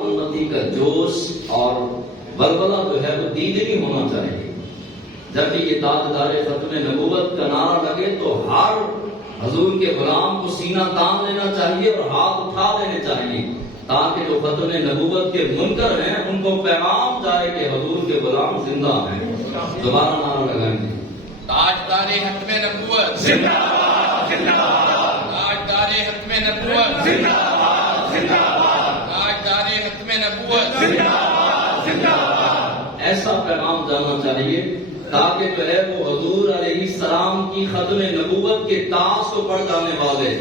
امتی کا جوش اور بلبلہ جو ہے وہ دیدنی ہونا چاہیے۔ جب بھی یہ تاجدار ختم نبوت کا نعرہ لگے تو ہر حضور کے غلام کو سینہ تان لینا چاہیے اور ہاتھ اٹھا دینے چاہیے، تاکہ جو ختم نبوت کے منکر ہیں ان کو پیغام جائے کہ حضور کے غلام زندہ ہیں۔ دوبارہ نعرہ لگائیں گے، تاجدار ختم نبوت زندہ باد، زندہ باد، تاجدار ختم نبوت زندہ باد، زندہ باد، تاجدار ختم نبوت زندہ باد، زندہ باد۔ ایسا پیغام جانا چاہیے تاکہ جو ہے وہ حضور علیہ السلام کی ختم نبوت کے تاج کو پڑھ جانے والے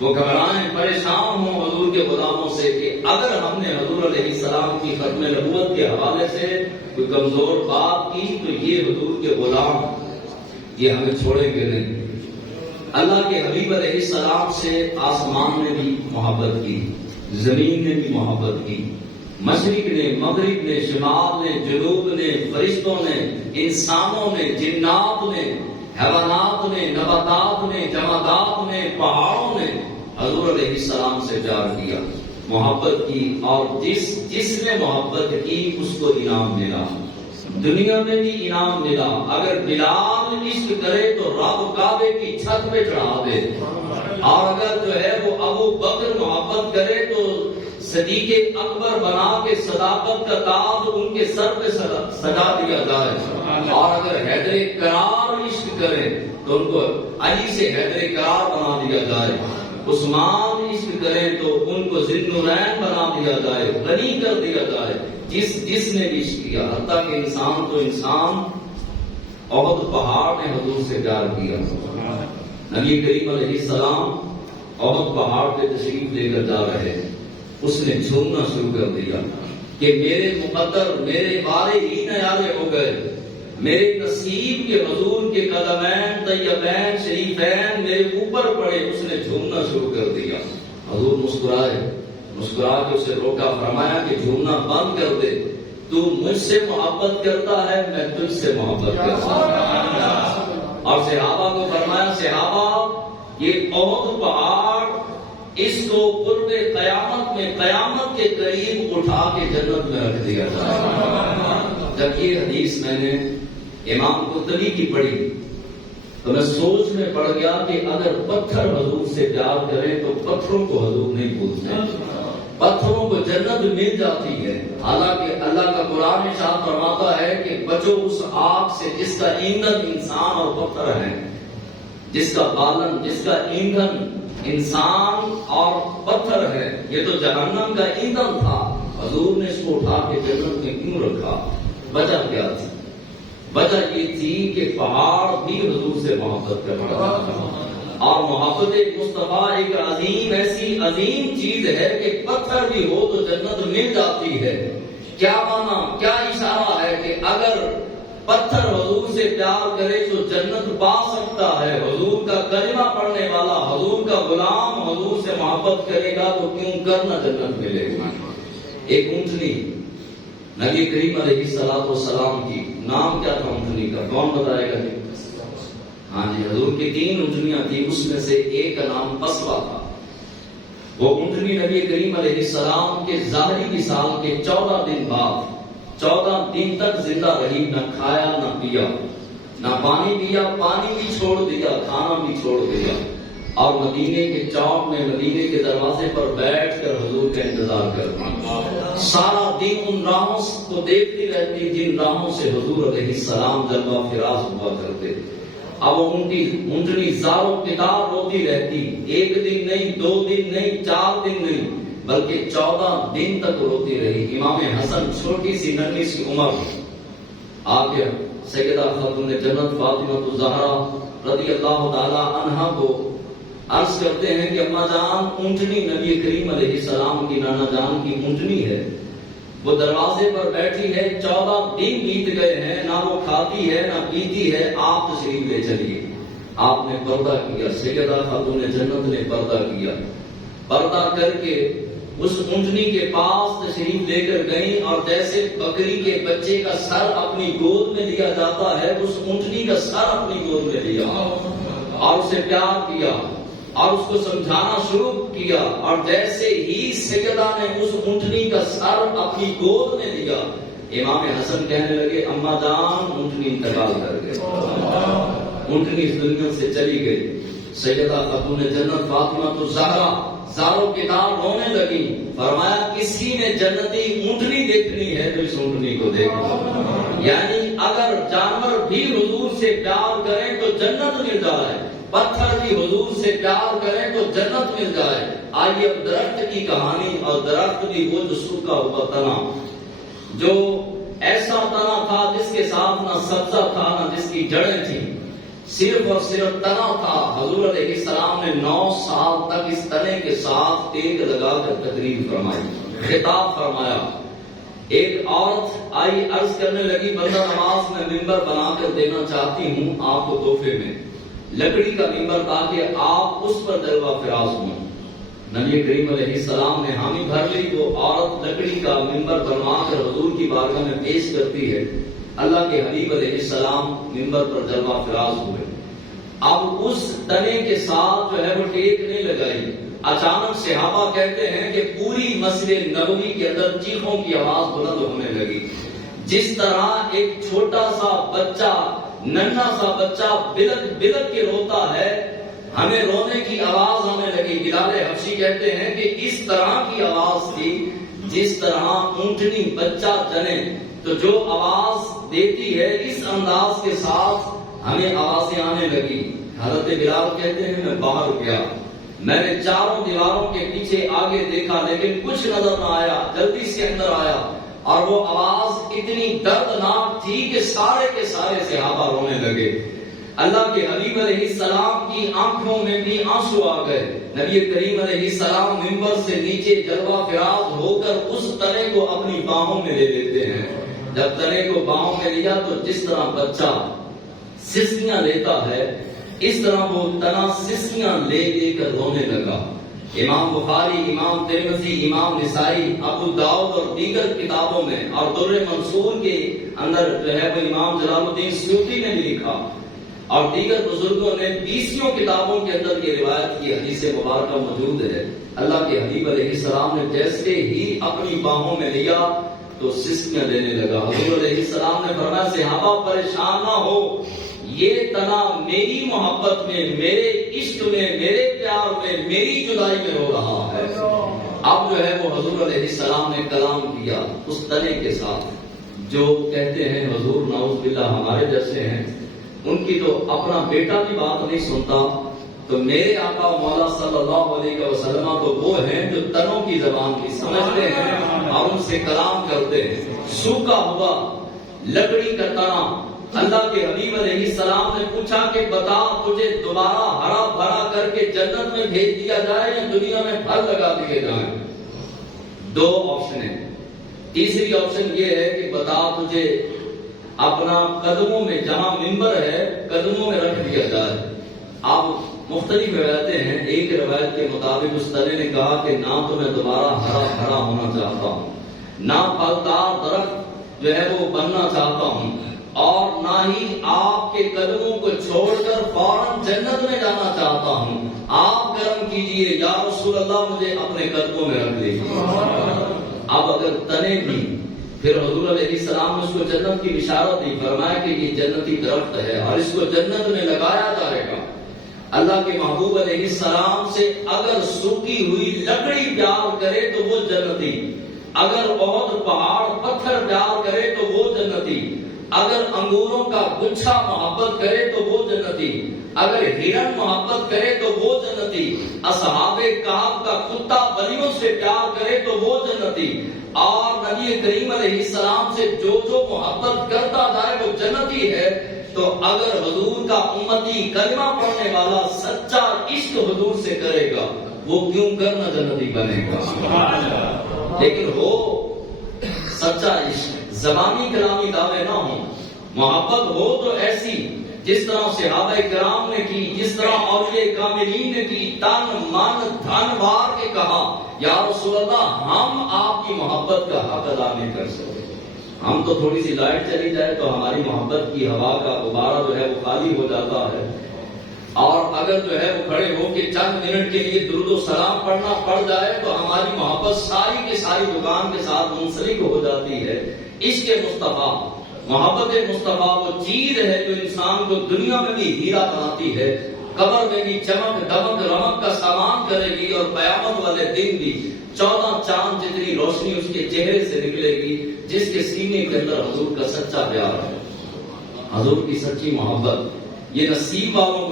وہ گھبرائیں، پریشان ہوں حضور کے غلاموں سے کہ اگر ہم نے حضور علیہ السلام کی ختم نبوت کے حوالے سے کوئی کمزور بات کی تو یہ حضور کے غلام یہ ہمیں چھوڑیں گے نہیں۔ اللہ کے حبیب علیہ السلام سے آسمان نے بھی محبت کی، زمین نے بھی محبت کی، مشرق نے، مغرب نے، شمال نے، جنوب نے، فرشتوں نے، انسانوں نے، جنات نے، حیوانات نے، نباتات نے، جمادات نے، پہاڑوں نے حضور علیہ السلام سے پیار کیا، محبت کی، اور جس نے محبت کی اس کو انعام ملا، دنیا میں بھی انعام ملا۔ اگر بلال عشق کرے تو رب کعبے کی چھت پہ چڑھا دے، اور اگر جو ہے وہ ابو بکر محبت کرے تو صدیق اکبر بنا کے صداقت کا تاج ان کے سر پہ سجا دیا جائے، اور اگر حیدر کرار عشق کرے تو ان کو علی سے حیدر کرار بنا دیا جائے، عثمان عشق کرے تو ان کو ذی النورین بنا دیا جائے، غنی کر دیا جائے، جس نے بھی عشق کیا، حتیٰ کہ انسان تو انسان احد پہاڑ نے حضور سے پیار کیا۔ نبی کریم علیہ السلام احد پہاڑ پہ تشریف لے کر جا رہے، اس نے جھومنا شروع کر دیا کہ میرے مقدر، میرے بارے ہی نیارے ہو گئے، میرے نصیب کے حضور کے قدمین طیبین شریفین میرے اوپر پڑے۔ اس نے جھومنا شروع کر دیا، حضور مسکرائے، مسکرا کے اسے روکا، فرمایا کہ جھومنا بند کر دے، تو مجھ سے محبت کرتا ہے، میں تجھ سے محبت کرتا ہوں۔ اور صحابہ کو فرمایا، صحابہ یہ احد پہاڑ اس کو قرب قیامت میں، قیامت کے قریب اٹھا کے جنت میں رکھ دیا جائے۔ جب یہ حدیث میں نے امام قرطبی کی پڑھی تو میں سوچ میں پڑ گیا کہ اگر پتھر حضور سے پیار کرے تو پتھروں کو حضور نہیں بھولتے، پتھروں کو جنت مل جاتی ہے۔ حالانکہ اللہ کا قرآن ارشاد فرماتا ہے کہ بچو اس آگ سے جس کا ایندھن انسان اور پتھر ہے، جس کا بالن، جس کا ایندھن انسان اور پتھر ہے۔ یہ تو جہنم کا ایندھن تھا، حضور نے اس کو اٹھا کے جنت میں کیوں رکھا؟ وجہ کیا تھی؟ وجہ یہ تھی کہ پہاڑ بھی حضور سے محبت کرتا تھا، اور محبت مصطفیٰ ایک عظیم، ایسی عظیم چیز ہے کہ پتھر بھی ہو تو جنت مل جاتی ہے۔ کیا مانا، کیا اشارہ ہے کہ اگر پتھر حضور سے پیار کرے تو جنت پا سکتا ہے۔ حضور کا کلمہ پڑھنے والا، حضور کا غلام حضور سے محبت کرے گا تو کیوں کرنا جنت ملے گا۔ ایک اونٹنی نبی کریم علیہ السلام کی، نام کیا تھا اونٹنی کا؟ کون بتائے گا؟ ہاں جی، حضور کی 3 اونٹنیاں تھی، اس میں سے ایک کا نام قصوہ تھا۔ وہ اونٹنی نبی کریم علیہ السلام کے ظاہری وصال کے 14 دن بعد 14 دن تک زندہ رہی، نہ کھایا نہ پیا، نہ پانی پیا، پانی بھی چھوڑ دیا، کھانا بھی چھوڑ دیا، اور مدینے کے چوک میں، مدینے کے دروازے پر بیٹھ کر حضور کا انتظار کرتی، سارا دن ان راہوں کو دیکھتی رہتی جن راہوں سے حضور علیہ السلام جلوہ فراز ہوا کرتے۔ اب اونٹنی زاروں قطار روتی رہتی، 1 دن نہیں، 2 دن نہیں، 4 دن نہیں، بلکہ 14 دن تک روتی رہی۔ امام حسن چھوٹی سی ننھی سی عمر آ کے سیدہ خاتون جنت فاطمہ الزہرا رضی اللہ تعالی عنہا کو عرض کرتے ہیں کہ اماں جان، اونٹنی نبی کریم علیہ السلام کی نانا جان کی اونٹنی ہے، وہ دروازے پر بیٹھی ہے، 14 دن بیت گئے ہیں، نہ وہ کھاتی ہے نہ پیتی ہے، آپ تشریف لے چلیے۔ آپ نے پردہ کیا، سیدہ خاتون جنت نے پردہ کیا، پردہ کر کے اس اونٹنی کے پاس تشریف لے کر گئیں، اور جیسے بکری کے بچے کا سر اپنی گود میں لیا جاتا ہے، اس اونٹنی کا سر اپنی گود میں لیا اور اسے پیار کیا، اور اس کو سمجھانا شروع کیا، اور جیسے ہی سیدہ نے اس اونٹنی کا سر اپنی گود میں لیا، امام حسن کہنے لگے اماں جان اونٹنی انتقال کر گئے، اونٹنی اس دنیا سے چلی گئی۔ سیدہ خاتون جنت فاطمہ الزہرا زاروں کے دار رونے لگی، فرمایا کسی نے جنتی اونٹنی دیکھنی ہے تو اس اونٹنی کو دیکھو۔ یعنی اگر جانور بھی حضور سے پیار کریں تو جنت مل جائے، پتھر بھی حضور سے پیار کریں تو جنت مل جائے۔ آئیے اب درخت کی کہانی، اور درخت بھی وہ جو سوکھا ہوا تنا، جو ایسا تنا تھا جس کے ساتھ نہ سبزہ تھا نہ جس کی جڑیں تھیں، صرف اور صرف تنا تھا۔ حضور علیہ السلام نے 9 سال تک اس تنے کے ساتھ ٹیک لگا کر تقریر فرمائی، خطاب فرمایا۔ ایک عورت آئی عرض کرنے لگی بندہ نواز میں ممبر بنا کر دینا چاہتی ہوں آپ کو تحفے میں، لکڑی کا ممبر تاکہ آپ اس پر جلوہ فراز ہوں۔ نبی کریم علیہ السلام نے حامی بھر لی، وہ عورت لکڑی کا ممبر بنوا کر حضور کی بارگاہ میں پیش کرتی ہے۔ اللہ کے حبیب علیہ السلام ممبر پر جلوہ فراز ہوئے۔ اب اس تنے کے ساتھ جو ہے وہ ٹیک نہیں لگائی، اچانک صحابہ کہتے ہیں کہ پوری مسجد نبوی کے اندر چیخوں کی آواز بلند ہونے لگی، جس طرح ایک چھوٹا سا بچہ، ننھا سا بچہ بلک بلک کے روتا ہے، ہمیں رونے کی آواز آنے لگی۔ بلال حبشی کہتے ہیں کہ اس طرح کی آواز تھی جس طرح اونٹنی بچہ جنے تو جو آواز دیتی ہے اس انداز کے ساتھ ہمیں آوازیں آنے لگی۔ حضرت بلال کہتے ہیں میں باہر گیا، میں نے چاروں دیواروں کے پیچھے آگے دیکھا لیکن کچھ نظر نہ آیا، جلدی سے اندر آیا، اور وہ آواز اتنی دردناک تھی کہ سارے کے سارے صحابہ رونے لگے۔ اللہ کے حبیب علیہ السلام کی آنکھوں میں بھی آنسو آ گئے۔ نبی کریم علیہ السلام منبر سے نیچے جلوہ فراز ہو کر اس تنے کو اپنی باہوں میں لے لیتے ہیں۔ جب تنے کو باہوں میں لیا تو جس طرح بچہ سسکیاں لیتا ہے اس طرح وہ تنا سسکیاں لے لے کر رونے لگا۔ امام بخاری، امام ترمذی، امام نسائی، ابو داؤد اور دیگر کتابوں میں، اور در منصور کے اندر جو ہے وہ امام جلال الدین سیوطی نے بھی لکھا، اور دیگر بزرگوں نے 20 کتابوں کے اندر یہ روایت کی حدیث مبارکہ موجود ہے۔ اللہ کے حبیب علیہ السلام نے جیسے ہی اپنی باہوں میں لیا تو سسکیاں لینے لگا۔ حضور علیہ السلام نے فرمایا صحابہ پریشان نہ ہو، یہ تنا میری محبت میں، میرے عشق میں، میرے پیار میں، میری جدائی میں ہو رہا ہے۔ اب جو ہے وہ حضور علیہ السلام نے کلام کیا اس تنے کے ساتھ۔ جو کہتے ہیں حضور نعوذ باللہ ہمارے جیسے ہیں، ان کی تو اپنا بیٹا بھی بات نہیں سنتا، تو میرے آقا مولا صلی اللہ علیہ وسلم تو وہ ہیں جو تنوں کی زبان کی سمجھتے ہیں اور ان سے کلام کرتے ہیں۔ سوکھا ہوا لکڑی کا تنا، اللہ کے حبیب علیہ السلام نے پوچھا کہ بتا تجھے دوبارہ ہرا بھرا کر کے جنت میں بھیج دیا جائے یا دنیا میں پھل لگا دیے جائیں؟ 2 آپشن ہیں۔ تیسری آپشن یہ ہے کہ بتا تجھے اپنا قدموں میں، جہاں منبر ہے قدموں میں رکھ دیا جائے۔ آپ مختلف روایتیں ہیں، ایک روایت کے مطابق اس تنے نے کہا کہ نہ تو میں دوبارہ ہرا بھرا ہونا چاہتا ہوں، نہ پھلدار درخت جو ہے وہ بننا چاہتا ہوں، اور نہ ہی آپ کے قدموں کو چھوڑ کر فوراً جنت میں جانا چاہتا ہوں، آپ کرم کیجئے یا رسول اللہ مجھے اپنے قدموں میں رکھ لیجیے۔ اب اگر تنے بھی، پھر حضور علیہ السلام نے اس کو جنت کی بشارت دی، فرمایا کہ یہ جنتی درخت ہے اور اس کو جنت میں لگایا جائے گا۔ اللہ کے محبوب علیہ السلام سے اگر سوکھی ہوئی لکڑی پیار کرے تو وہ جنتی، اگر بہت پہاڑ پتھر پیار کرے تو وہ جنتی، اگر انگوروں کا گچھا محبت کرے تو وہ جنتی، اگر ہرن محبت کرے تو وہ جنتی، اصحاب کہف کا کتا بلیوں سے پیار کرے تو وہ جنتی، اور نبی کریم علیہ السلام سے جو جو محبت کرتا جائے وہ جنتی ہے۔ تو اگر حضور کا امتی کلمہ پڑھنے والا سچا عشق حضور سے کرے گا وہ کیوں کرنا جنتی بنے گا، لیکن ہو سچا عشق، زبانی کلامی دعوے نہ ہوں، محبت ہو تو ایسی جس طرح صحابہ کرام نے کی، جس طرح اولیاء کاملین نے کی، تن من دھن وار کے کہا یا رسول اللہ ہم آپ کی محبت کا حق ادا نہیں کر سکتے، ہم تو تھوڑی سی لائٹ چلی جائے تو ہماری محبت کی ہوا کا غبارہ جو ہے وہ خالی ہو جاتا ہے، اور اگر جو ہے وہ کھڑے ہو کے چند منٹ کے لیے درود و سلام پڑھنا پڑ جائے تو ہماری محبت ساری کی ساری دکان کے ساتھ منسلک ہو جاتی ہے۔ عشق مصطفیٰ، محبت مصطفیٰ وہ چیز ہے جو انسان کو دنیا میں بھی ہیرا بناتی ہے، قبر میں بھی چمک دمک رمک کا سامان کرے گی، اور قیامت والے دن بھی 14 چاند جتنی روشنی اس کے چہرے سے نکلے گی، جس کے سینے کے اندر حضور کا سچا پیار ہے، حضور کی سچی محبت۔ یہ نصیب والوں کو